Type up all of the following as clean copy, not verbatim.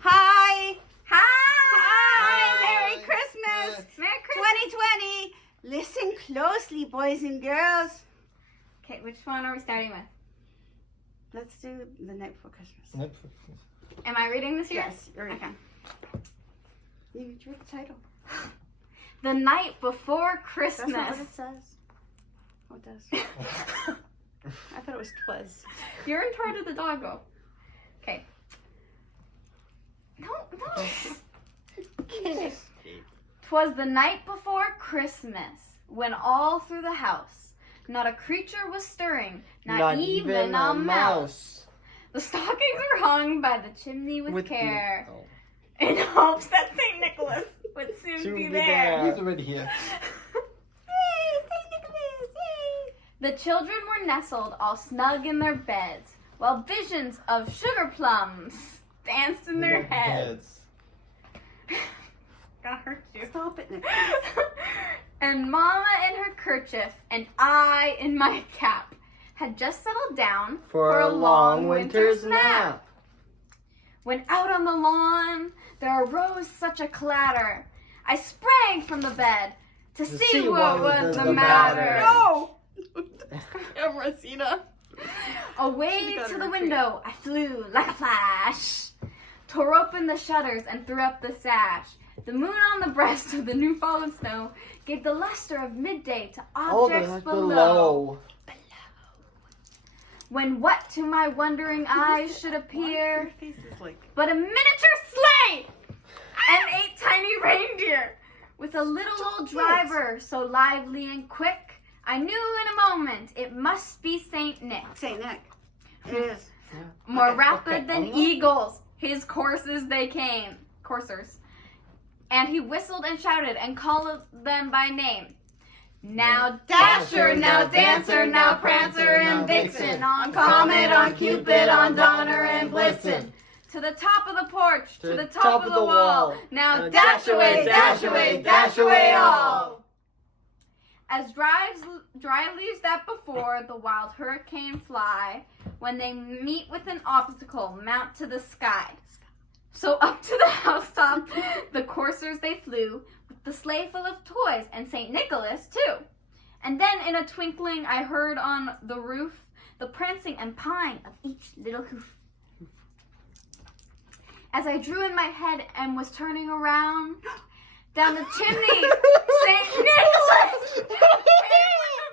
Hi! Hi! Merry Christmas! Merry Christmas! 2020! Listen closely, boys and girls. Okay, which one are we starting with? Let's do the night before Christmas. Am I reading this year? Yes, you're Okay. You read the title. The night before That's not Christmas. what it says. Oh, it does. I thought it was twas. You're in charge of the doggo. Okay. No. 'Twas the night before Christmas, when all through the house not a creature was stirring, not even a mouse. The stockings were hung by the chimney with care, in hopes that St. Nicholas would soon be there. He's already here. Yay, St. Nicholas, yay! The children were nestled all snug in their beds, while visions of sugar plums danced in their heads. Gonna hurt you. Stop it, Nick. And Mama in her kerchief and I in my cap had just settled down For a long winter's nap. When out on the lawn there arose such a clatter, I sprang from the bed to see what was the matter. No! Rosina. Away She's got to her the retreat. window I flew like a flash, tore open the shutters and threw up the sash. The moon on the breast of the new fallen snow gave the luster of midday to objects below. When what to my wondering eyes should appear Your face is like... but a miniature sleigh and 8 tiny reindeer with a little old driver so lively and quick, I knew in a moment it must be Saint Nick. St. Nick. It is. More Okay, rapid than eagles, his coursers they came. Coursers. And he whistled and shouted and called them by name. Now Dasher, now Dancer, now Prancer and Vixen, on Comet, on Cupid, on Donner and Blitzen. To the top of the porch, to the top of the wall. Now dash away, dash away, dash away all. As dry leaves that before the wild hurricane fly, when they meet with an obstacle, mount to the sky. So up to the housetop, the coursers they flew, with the sleigh full of toys, and St. Nicholas too. And then in a twinkling I heard on the roof the prancing and pawing of each little hoof. As I drew in my head and was turning around, down the chimney, St. Nicholas came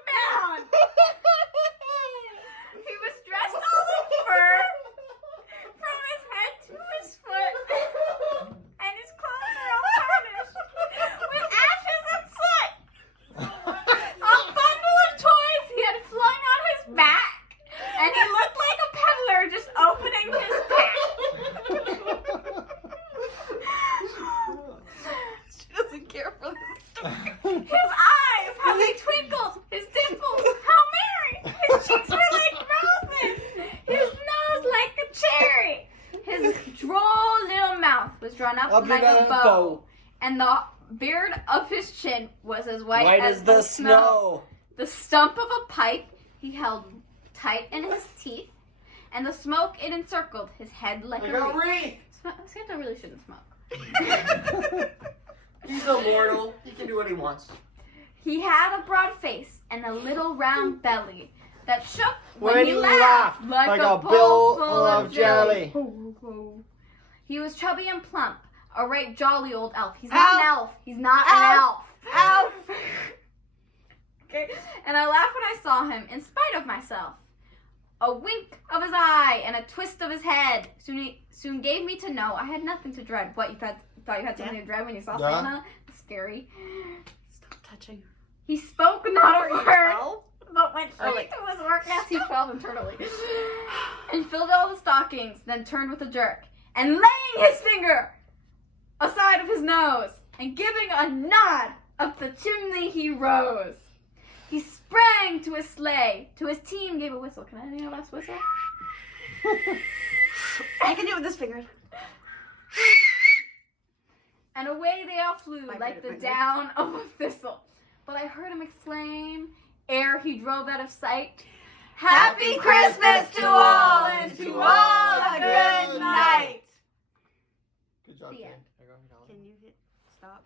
down. He was dressed all in fur, from his head to his foot, and his clothes are all tarnished with ashes and soot. A bundle of toys he had flung on his back, and he looked like a peddler just opening his pack. She doesn't care for this. His eyes, how they twinkled, his dimples, how merry, his cheeks were like roses, his nose like a cherry, his droll little mouth was drawn up like a bow, and the beard of his chin was as white as the snow. The stump of a pipe he held tight in his teeth, and the smoke it encircled his head like a wreath. Santa really shouldn't smoke. He's immortal. He can do what he wants. He had a broad face and a little round belly that shook When he laughed like a bowl full of jelly. He was chubby and plump, a right jolly old elf. He's not an elf. He's not an elf. Elf! Okay, and I laughed when I saw him, in spite of myself. A wink of his eye and a twist of his head soon gave me to know I had nothing to dread. What, you thought you had something to dread when you saw Yeah. Santa? Scary. Stop touching. He spoke not a word, Elf? but went straight to his work as he 12 internally, and filled all the stockings, then turned with a jerk, and laying his finger aside of his nose, and giving a nod up the chimney he rose. He sprang to his sleigh, to his team gave a whistle. Can I do a last whistle? I can do it with this finger. And away they all flew My like the goodness. down of a thistle. But I heard him exclaim, ere he drove out of sight, Happy Christmas to all, and to all a good night. Okay. end. I got it all. Can you hit stop?